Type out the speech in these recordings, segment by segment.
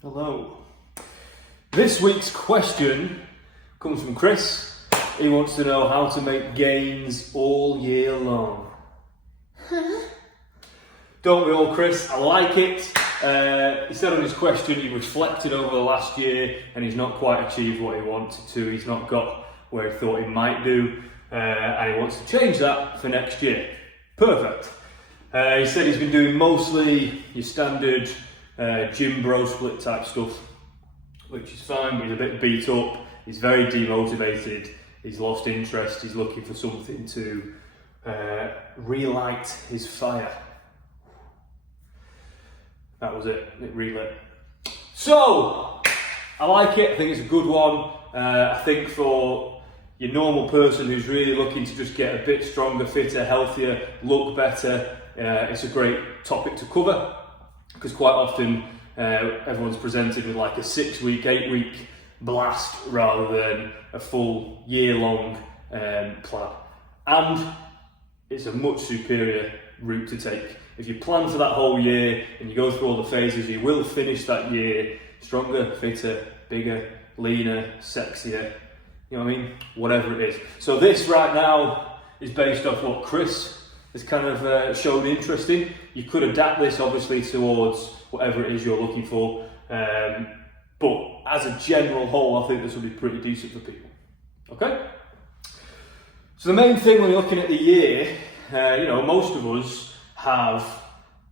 Hello. This week's question comes from Chris. He wants to know how to make gains all year long. Don't we all, Chris? I like it. He said on his question he reflected over the last year and he's not quite achieved what he wanted to. He's not got where he thought he might do, and he wants to change that for next year. Perfect. He said he's been doing mostly your standard gym bro split type stuff, which is fine, but he's a bit beat up, he's very demotivated, he's lost interest, he's looking for something to relight his fire. That was it relit. So, I like it, I think it's a good one. I think for your normal person who's really looking to just get a bit stronger, fitter, healthier, look better, it's a great topic to cover, because quite often everyone's presented with like a 6-week, 8-week blast rather than a full year-long plan. And it's a much superior route to take. If you plan for that whole year and you go through all the phases, you will finish that year stronger, fitter, bigger, leaner, sexier, you know what I mean? Whatever it is. So this right now is based off what Chris has kind of shown interest in. You could adapt this obviously towards whatever it is you're looking for, but as a general whole, I think this will be pretty decent for people. Okay? So the main thing when you're looking at the year, most of us have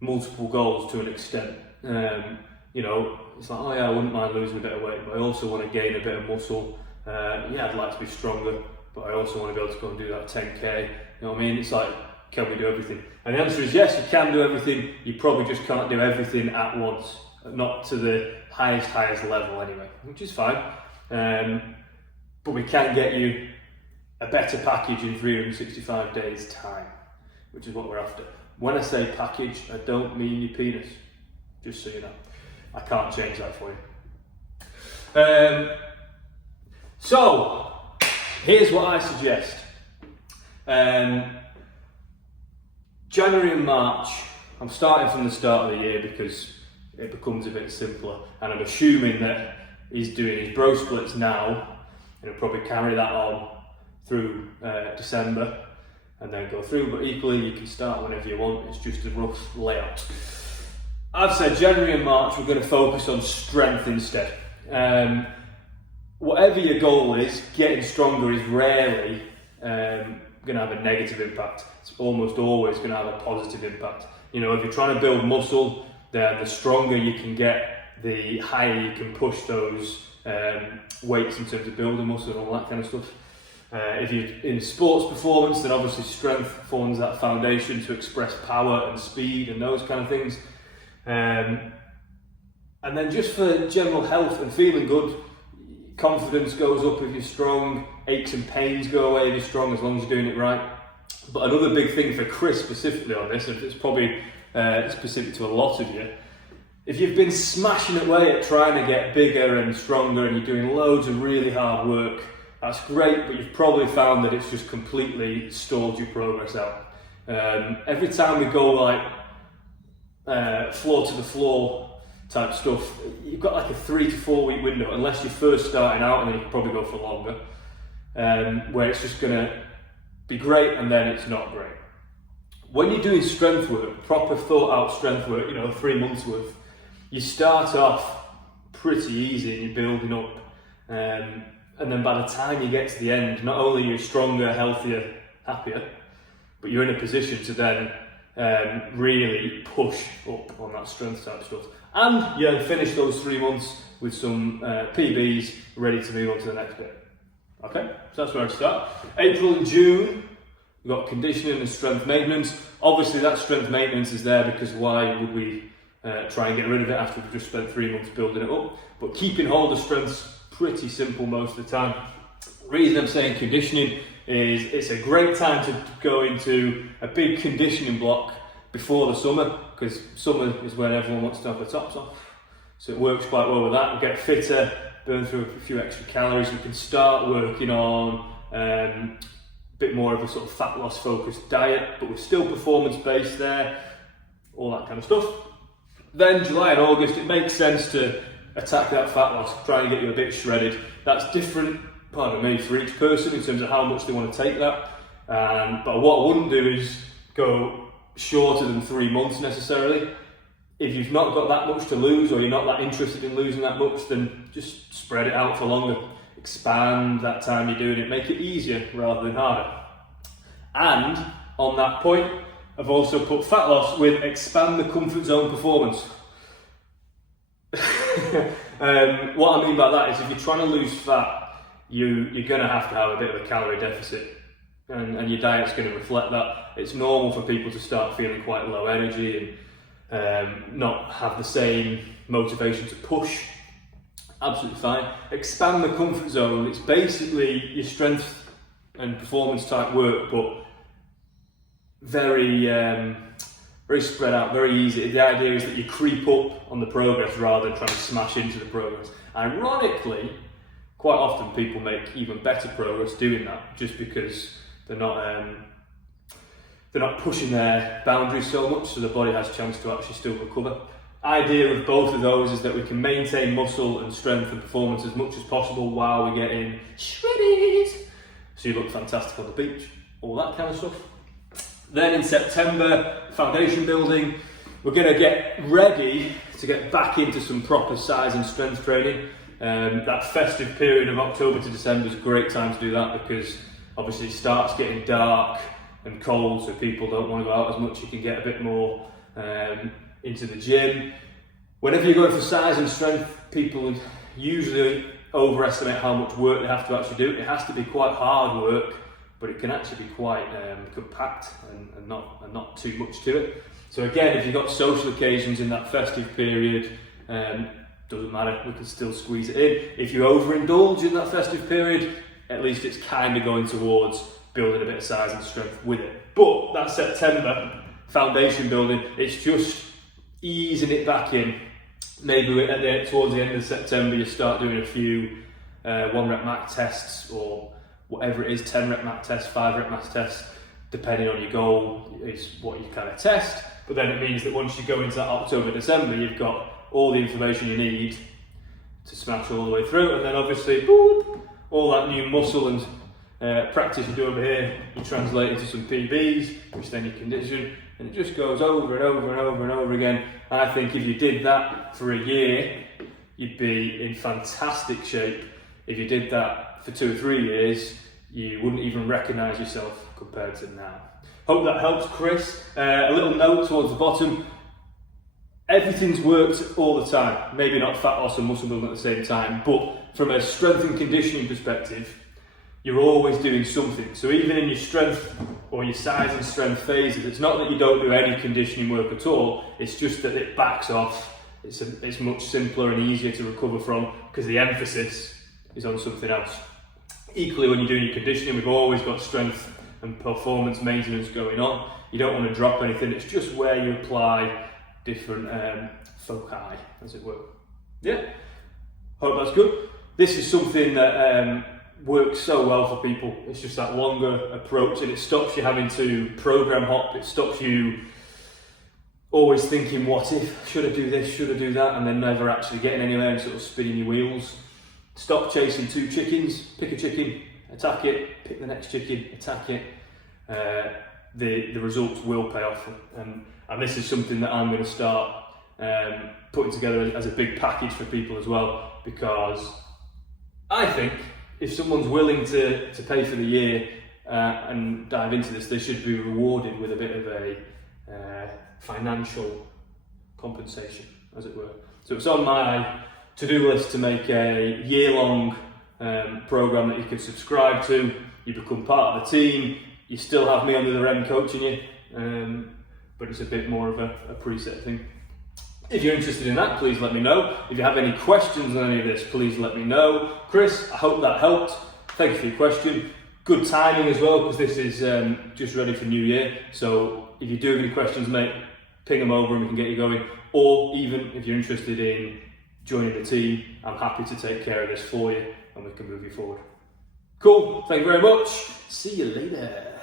multiple goals to an extent. It's like, oh yeah, I wouldn't mind losing a bit of weight, but I also want to gain a bit of muscle. I'd like to be stronger, but I also want to be able to go and do that 10k. You know what I mean? It's like, can we do everything? And the answer is yes, you can do everything. You probably just can't do everything at once, not to the highest level anyway, which is fine. But we can get you a better package in 365 days time, which is what we're after. When I say package, I don't mean your penis, just so you know. I can't change that for you. So, here's what I suggest. January and March, I'm starting from the start of the year because it becomes a bit simpler, and I'm assuming that he's doing his bro splits now, and he'll probably carry that on through December and then go through, but equally you can start whenever you want, it's just a rough layout. I've said January and March we're going to focus on strength instead. Whatever your goal is, getting stronger is rarely going to have a negative impact. It's almost always going to have a positive impact. You know, if you're trying to build muscle, then the stronger you can get, the higher you can push those weights in terms of building muscle and all that kind of stuff. If you're in sports performance, then obviously strength forms that foundation to express power and speed and those kind of things. And then just for general health and feeling good, confidence goes up if you're strong, aches and pains go away if you're strong, as long as you're doing it right. But another big thing for Chris specifically on this, and it's probably specific to a lot of you, if you've been smashing away at trying to get bigger and stronger and you're doing loads of really hard work, that's great, but you've probably found that it's just completely stalled your progress out. Every time we go like floor to the floor type stuff, you've got like a 3 to 4 week window, unless you're first starting out, and then you can probably go for longer, where it's just going to be great and then it's not great. When you're doing strength work, proper thought out strength work, 3 months worth, you start off pretty easy and you're building up, and then by the time you get to the end, not only are you stronger, healthier, happier, but you're in a position to then really push up on that strength type stuff. And you finish those 3 months with some PBs ready to move on to the next bit. Okay, so that's where I start. April and June, we've got conditioning and strength maintenance. Obviously that strength maintenance is there because why would we try and get rid of it after we've just spent 3 months building it up? But keeping hold of strength's pretty simple most of the time. The reason I'm saying conditioning is it's a great time to go into a big conditioning block before the summer, because summer is when everyone wants to have their tops off. So it works quite well with that. We'll get fitter, burn through a few extra calories. We can start working on a bit more of a sort of fat loss focused diet, but we're still performance based there, all that kind of stuff. Then July and August, it makes sense to attack that fat loss, try and get you a bit shredded. That's different, pardon me, for each person in terms of how much they want to take that. But what I wouldn't do is go shorter than 3 months necessarily. If you've not got that much to lose, or you're not that interested in losing that much, then just spread it out for longer. Expand that time you're doing it, make it easier rather than harder. And on that point, I've also put fat loss with expand the comfort zone performance. What I mean by that is if you're trying to lose fat, you're going to have a bit of a calorie deficit, and your diet's going to reflect that. It's normal for people to start feeling quite low energy and not have the same motivation to push. Absolutely fine. Expand the comfort zone. It's basically your strength and performance type work, but very spread out, very easy. The idea is that you creep up on the progress rather than trying to smash into the progress. Ironically, quite often people make even better progress doing that, just because they're not pushing their boundaries so much, so the body has a chance to actually still recover. Idea of both of those is that we can maintain muscle and strength and performance as much as possible while we're getting shredded, so you look fantastic on the beach, all that kind of stuff. Then in September, foundation building. We're going to get ready to get back into some proper size and strength training. That festive period of October to December is a great time to do that, because obviously it starts getting dark and cold, so people don't want to go out as much. You can get a bit more into the gym. Whenever you're going for size and strength, people usually overestimate how much work they have to actually do. It has to be quite hard work, but it can actually be quite compact and not too much to it. So again, if you've got social occasions in that festive period, doesn't matter, we can still squeeze it in. If you overindulge in that festive period, at least it's kind of going towards building a bit of size and strength with it. But that September foundation building, it's just easing it back in. Maybe towards the end of September, you start doing a few 1 rep max tests, or whatever it is, 10 rep max tests, 5 rep max tests, depending on your goal is what you kind of test. But then it means that once you go into that October, December, you've got all the information you need to smash all the way through, and then obviously, boop, all that new muscle and practice you do over here, you translate into some PBs, which then you condition, and it just goes over and over and over and over again. And I think if you did that for a year, you'd be in fantastic shape. If you did that for 2 or 3 years, you wouldn't even recognise yourself compared to now. Hope that helps, Chris. A little note towards the bottom. Everything's worked all the time. Maybe not fat loss and muscle building at the same time, but from a strength and conditioning perspective, you're always doing something. So even in your strength or your size and strength phases, it's not that you don't do any conditioning work at all, it's just that it backs off. It's much simpler and easier to recover from, because the emphasis is on something else. Equally, when you're doing your conditioning, we've always got strength and performance maintenance going on. You don't want to drop anything, it's just where you apply different foci, as it were. Yeah, hope that's good. This is something that works so well for people. It's just that longer approach, and it stops you having to program hop. It stops you always thinking, what if, should I do this, should I do that, and then never actually getting anywhere and sort of spinning your wheels. Stop chasing 2 chickens, pick a chicken, attack it, pick the next chicken, attack it. The results will pay off, and this is something that I'm going to start putting together as a big package for people as well, because I think if someone's willing to pay for the year and dive into this, they should be rewarded with a bit of a financial compensation, as it were. So it's on my to-do list to make a year-long program that you can subscribe to. You become part of the team. You still have me under the REM coaching you, but it's a bit more of a preset thing. If you're interested in that, please let me know. If you have any questions on any of this, please let me know. Chris, I hope that helped. Thank you for your question. Good timing as well, because this is just ready for New Year. So if you do have any questions, mate, ping them over and we can get you going. Or even if you're interested in joining the team, I'm happy to take care of this for you and we can move you forward. Cool, thank you very much. See you later.